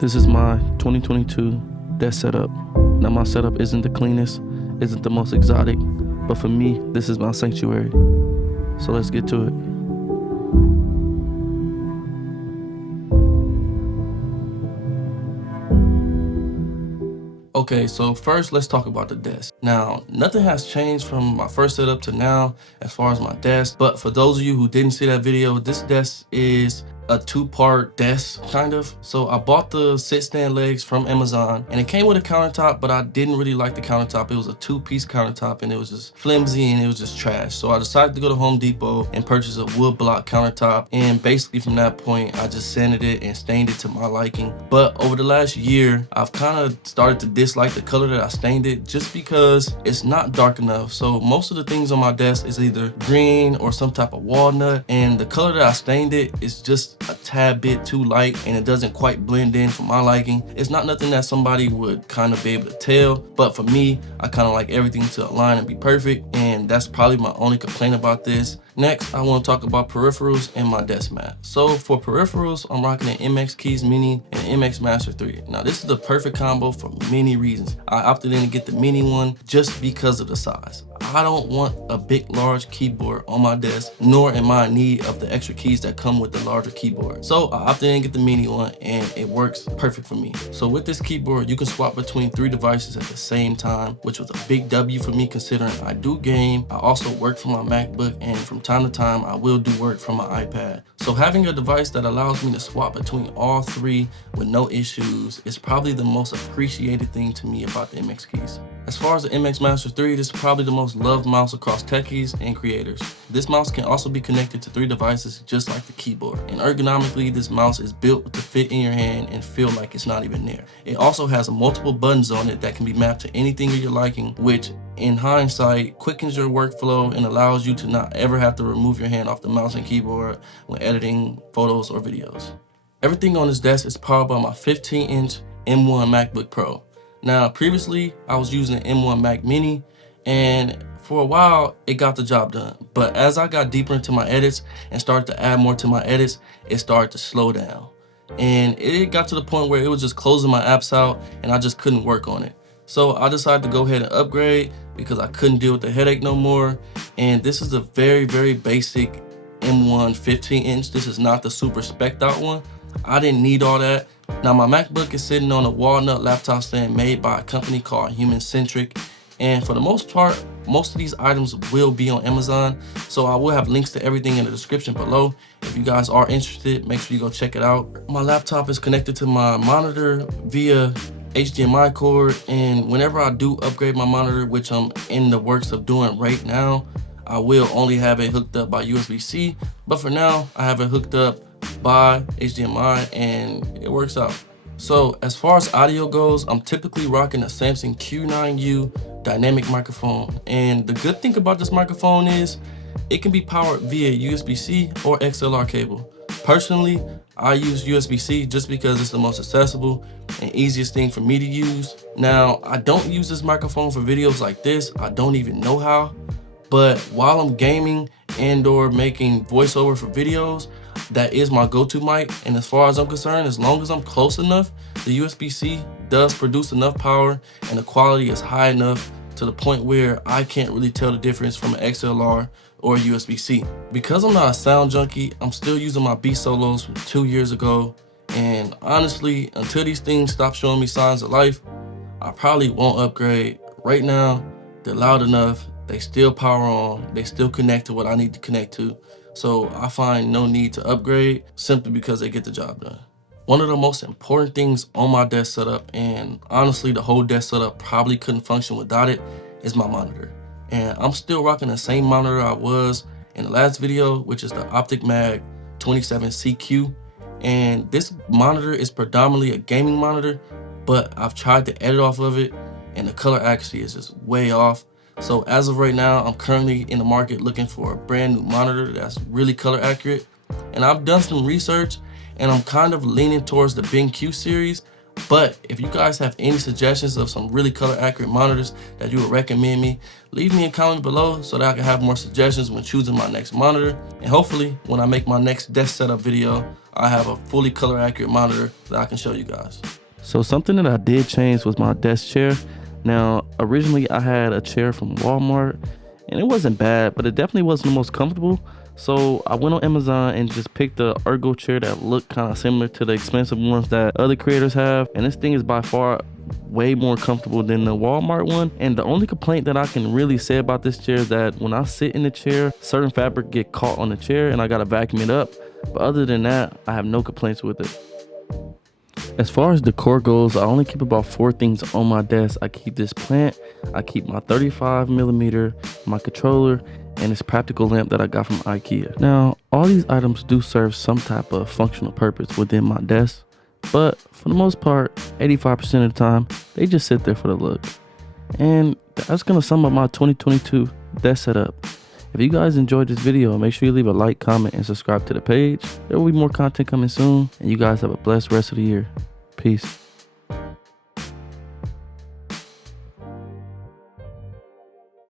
This is my 2022 desk setup. Now my setup isn't the cleanest, isn't the most exotic, but for me, this is my sanctuary. So let's get to it. Okay, so first let's talk about the desk. Now, nothing has changed from my first setup to now as far as my desk, but for those of you who didn't see that video, this desk is a two-part desk, kind of. So I bought the sit stand legs from Amazon, and it came with a countertop, but I didn't really like the countertop. It was a two-piece countertop, and it was just flimsy, and it was just trash. So I decided to go to Home Depot and purchase a wood block countertop, and basically from that point, I just sanded it and stained it to my liking. But over the last year, I've kind of started to dislike the color that I stained it, just because it's not dark enough. So most of the things on my desk is either green or some type of walnut, and the color that I stained it is just a tad bit too light, and it doesn't quite blend in for my liking. It's not nothing that somebody would kind of be able to tell, but for me, I kind of like everything to align and be perfect, and that's probably my only complaint about this. Next, I want to talk about peripherals and my desk mat. So for peripherals, I'm rocking an MX Keys Mini and an MX Master 3. Now this is the perfect combo for many reasons. I opted in to get the mini one just because of the size. I don't want a big, large keyboard on my desk, nor am I in need of the extra keys that come with the larger keyboard. So I opted in to get the mini one, and it works perfect for me. So with this keyboard, you can swap between 3 devices at the same time, which was a big W for me considering I do game. I also work from my MacBook, and from time to time, I will do work from my iPad. So having a device that allows me to swap between all 3 with no issues is probably the most appreciated thing to me about the MX Keys. As far as the MX Master 3, this is probably the most loved mouse across techies and creators. This mouse can also be connected to 3 devices just like the keyboard. And ergonomically, this mouse is built to fit in your hand and feel like it's not even there. It also has multiple buttons on it that can be mapped to anything of your liking, which in hindsight quickens your workflow and allows you to not ever have to remove your hand off the mouse and keyboard when editing photos or videos. Everything on this desk is powered by my 15-inch M1 MacBook Pro. Now, previously, I was using an M1 Mac Mini, and for a while, it got the job done. But as I got deeper into my edits and started to add more to my edits, it started to slow down. And it got to the point where it was just closing my apps out, and I just couldn't work on it. So I decided to go ahead and upgrade because I couldn't deal with the headache no more. And this is a very, very basic M1 15-inch. This is not the super spec'd out one. I didn't need all that. Now my MacBook is sitting on a walnut laptop stand made by a company called Human-Centric, and for the most part, most of these items will be on Amazon, so I will have links to everything in the description below. If you guys are interested, make sure you go check it out. My laptop is connected to my monitor via HDMI cord, and whenever I do upgrade my monitor, which I'm in the works of doing right now, I will only have it hooked up by USB-C, but for now, I have it hooked up by HDMI, and it works out. So as far as audio goes, I'm typically rocking a Samsung Q9U dynamic microphone, and the good thing about this microphone is it can be powered via USB-C or XLR cable. Personally, I use USB-C just because it's the most accessible and easiest thing for me to use. Now, I don't use this microphone for videos like this. I don't even know how, but while I'm gaming and or making voiceover for videos, that is my go-to mic. And as far as I'm concerned, as long as I'm close enough, the USB-C does produce enough power and the quality is high enough to the point where I can't really tell the difference from an XLR or USB-C. Because I'm not a sound junkie, I'm still using my Beat Solos from 2 years ago. And honestly, until these things stop showing me signs of life, I probably won't upgrade. Right now, they're loud enough, they still power on, they still connect to what I need to connect to. So I find no need to upgrade simply because they get the job done. One of the most important things on my desk setup, and honestly the whole desk setup probably couldn't function without it, is my monitor. And I'm still rocking the same monitor I was in the last video, which is the OpticMag 27CQ. And this monitor is predominantly a gaming monitor, but I've tried to edit off of it and the color accuracy is just way off. So as of right now, I'm currently in the market looking for a brand new monitor that's really color accurate. And I've done some research and I'm kind of leaning towards the BenQ series, But if you guys have any suggestions of some really color accurate monitors that you would recommend me, leave me a comment below so that I can have more suggestions when choosing my next monitor. And hopefully when I make my next desk setup video, I have a fully color accurate monitor that I can show you guys. So something that I did change was my desk chair. Now, originally I had a chair from Walmart and it wasn't bad, but it definitely wasn't the most comfortable. So I went on Amazon and just picked the ergo chair that looked kind of similar to the expensive ones that other creators have. And this thing is by far way more comfortable than the Walmart one. And the only complaint that I can really say about this chair is that when I sit in the chair, certain fabric get caught on the chair and I gotta vacuum it up. But other than that, I have no complaints with it. As far as decor goes, I only keep about 4 things on my desk. I keep this plant, I keep my 35mm, my controller, and this practical lamp that I got from IKEA. Now, all these items do serve some type of functional purpose within my desk, but for the most part, 85% of the time, they just sit there for the look. And that's gonna sum up my 2022 desk setup. If you guys enjoyed this video, make sure you leave a like, comment, and subscribe to the page. There will be more content coming soon, and you guys have a blessed rest of the year. Peace.